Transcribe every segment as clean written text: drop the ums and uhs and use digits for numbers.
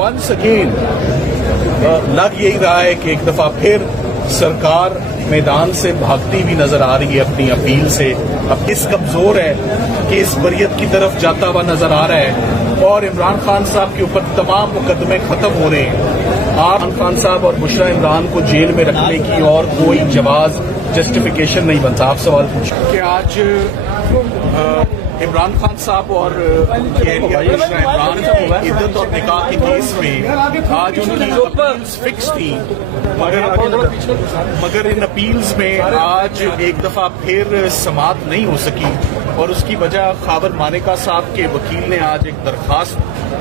Once again लग यही रहा है कि एक दफा फिर सरकार मैदान से भागती हुई नजर आ रही है अपनी अपील से। अब किस कमजोर है कि इस बरियत की तरफ जाता हुआ नजर आ रहा है और इमरान खान साहब के ऊपर तमाम मुकदमे खत्म हो रहे हैं। आप इमरान खान साहब और बुशरा इमरान को जेल में रखने की और कोई जवाज जस्टिफिकेशन नहीं बनता। आप सवाल पूछें कि आज इमरान खान साहब और बुशरा इमरान की इद्दत और निकाह के केस में आज उनकी अपील्स फिक्स थी, मगर इन अपील्स में आज एक दफा फिर समाअत नहीं हो सकी और उसकी वजह खावर मानेका साहब के वकील ने आज एक दरखास्त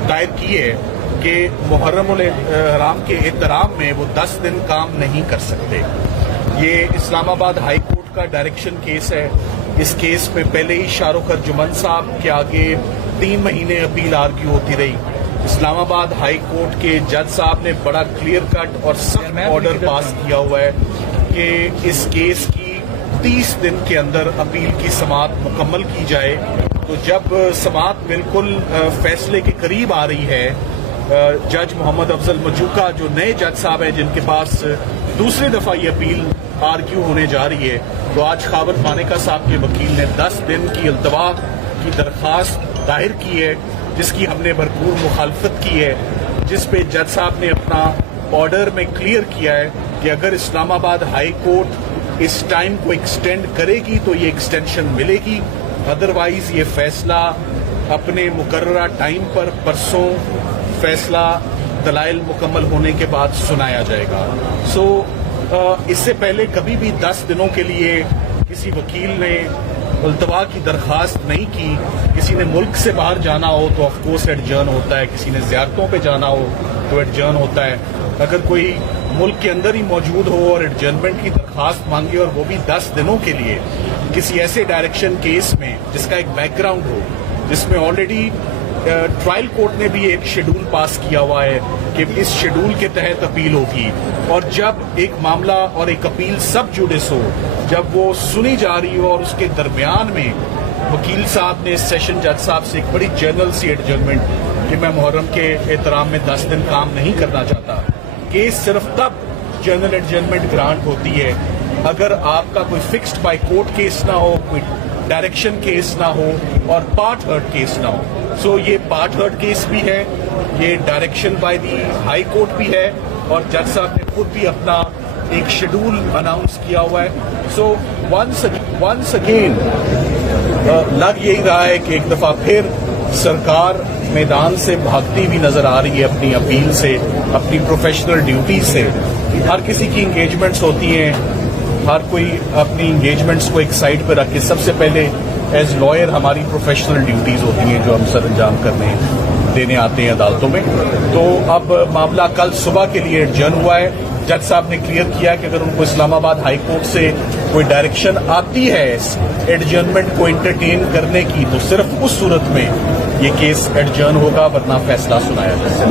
दायर की है कि मुहर्रम उल हराम के एहतराम में वो 10 दिन काम नहीं कर सकते। ये इस्लामाबाद हाई कोर्ट का डायरेक्शन केस है। इस केस पे पहले ही शाहरुख अर्जुमन साहब के आगे 3 महीने अपील आर्ग्यू होती रही। इस्लामाबाद हाई कोर्ट के जज साहब ने बड़ा क्लियर कट और सख्त ऑर्डर पास किया हुआ है कि इस केस की 30 दिन के अंदर अपील की समाअत मुकम्मल की जाए। तो जब समाअत बिल्कुल फैसले के करीब आ रही है, जज मोहम्मद अफजल मजूका जो नए जज साहब हैं जिनके पास दूसरी दफा ये अपील आर्ग्यू होने जा रही है, तो आज खावर मानेका साहब के वकील ने 10 दिन की इल्तवा की दरखास्त दायर की है, जिसकी हमने भरपूर मुखालफत की है, जिस पे जज साहब ने अपना ऑर्डर में क्लियर किया है कि अगर इस्लामाबाद हाई कोर्ट इस टाइम को एक्सटेंड करेगी तो ये एक्सटेंशन मिलेगी, अदरवाइज ये फैसला अपने मुकर्ररा टाइम पर परसों फैसला दलाइल मुकम्मल होने के बाद सुनाया जाएगा। इससे पहले कभी भी 10 दिनों के लिए किसी वकील ने इल्तवा की दरखास्त नहीं की। किसी ने मुल्क से बाहर जाना हो तो ऑफकोर्स एडजर्न होता है, किसी ने ज़ियारतों पे जाना हो तो एडजर्न होता है। अगर कोई मुल्क के अंदर ही मौजूद हो और एडजर्नमेंट की दरखास्त मांगे और वो भी 10 दिनों के लिए किसी ऐसे डायरेक्शन केस में जिसका एक बैकग्राउंड हो, जिसमें ऑलरेडी ट्रायल कोर्ट ने भी एक शेड्यूल पास किया हुआ है कि इस शेड्यूल के तहत अपील होगी, और जब एक मामला और एक अपील सब जुडिस हो, जब वो सुनी जा रही हो और उसके दरमियान में वकील साहब ने सेशन जज साहब से एक बड़ी जनरल सी एडजर्नमेंट कि मैं मुहर्रम के एहतराम में 10 दिन काम नहीं करना चाहता। केस सिर्फ तब जनरल एडजर्नमेंट ग्रांट होती है अगर आपका कोई फिक्स्ड बाय कोर्ट केस ना हो, कोई डायरेक्शन केस ना हो और पार्ट हर्ट केस ना हो। ये पार्ट हर्ट केस भी है, ये direction by the high court भी है, और जज साहब ने खुद भी अपना एक शेड्यूल अनाउंस किया हुआ है। वंस अगेन लग यही रहा है कि एक दफा फिर सरकार मैदान से भागती हुई नजर आ रही है अपनी अपील से, अपनी प्रोफेशनल ड्यूटी से। हर किसी की इंगेजमेंट्स होती हैं, हर कोई अपनी इंगेजमेंट्स को एक साइड पर रख के सबसे पहले एज लॉयर हमारी प्रोफेशनल ड्यूटीज होती हैं जो हम सर अंजाम करने देने आते हैं अदालतों में। तो अब मामला कल सुबह के लिए एडजर्न हुआ है। जज साहब ने क्लियर किया कि अगर उनको इस्लामाबाद हाई कोर्ट से कोई डायरेक्शन आती है एडजर्नमेंट को एंटरटेन करने की, तो सिर्फ उस सूरत में ये केस एडजर्न होगा, वरना फैसला सुनाया जाएगा।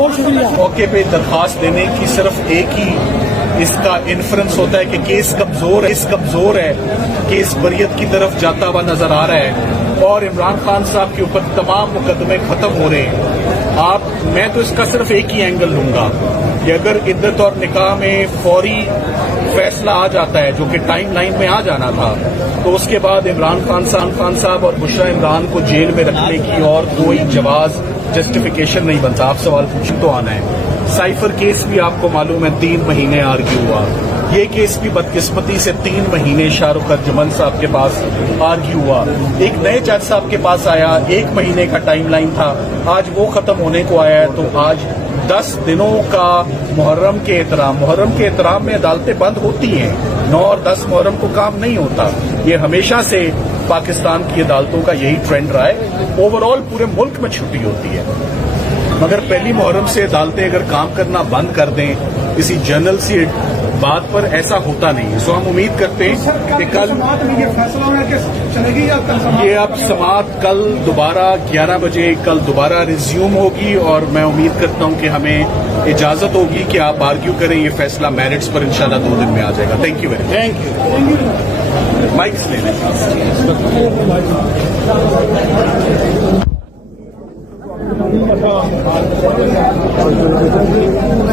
मौके पे दरखास्त देने की सिर्फ एक ही इसका इन्फ्रेंस होता है कि केस कमजोर है, केस बरियत की तरफ जाता हुआ नजर आ रहा है और इमरान खान साहब के ऊपर तमाम मुकदमे खत्म हो रहे हैं। मैं तो इसका सिर्फ एक ही एंगल लूंगा कि अगर इद्दत और निकाह में फौरी फैसला आ जाता है, जो कि टाइम लाइन में आ जाना था, तो उसके बाद इमरान खान साहब और बुशरा इमरान को जेल में रखने की और कोई जवाज जस्टिफिकेशन नहीं बनता। आप सवाल पूछें तो आना है। साइफर केस भी आपको मालूम है 3 महीने आर्ग्यू हुआ। ये केस भी बदकिस्मती से 3 महीने शाहरुख अर्जुमन साहब के पास आर्ग्यू हुआ। एक नए जज साहब के पास आया, 1 महीने का टाइम लाइन था, आज वो खत्म होने को आया है। तो आज 10 दिनों का मुहर्रम के एहतराम में अदालतें बंद होती हैं। 9 और 10 मुहर्रम को काम नहीं होता। ये हमेशा से पाकिस्तान की अदालतों का यही ट्रेंड रहा है। ओवरऑल पूरे मुल्क में छुट्टी होती है, मगर पहली मुहर्रम से अदालतें अगर काम करना बंद कर दें किसी जनरल सी बात पर, ऐसा होता नहीं है। हम उम्मीद करते हैं कि कल ये अब समाअत कल दोबारा 11 बजे कल दोबारा रिज्यूम होगी, और मैं उम्मीद करता हूं कि हमें इजाजत होगी कि आप आर्ग्यू करें। ये फैसला मेरिट्स पर इंशाल्लाह 2 दिन में आ जाएगा। Thank you very much. Mics ले लें। اور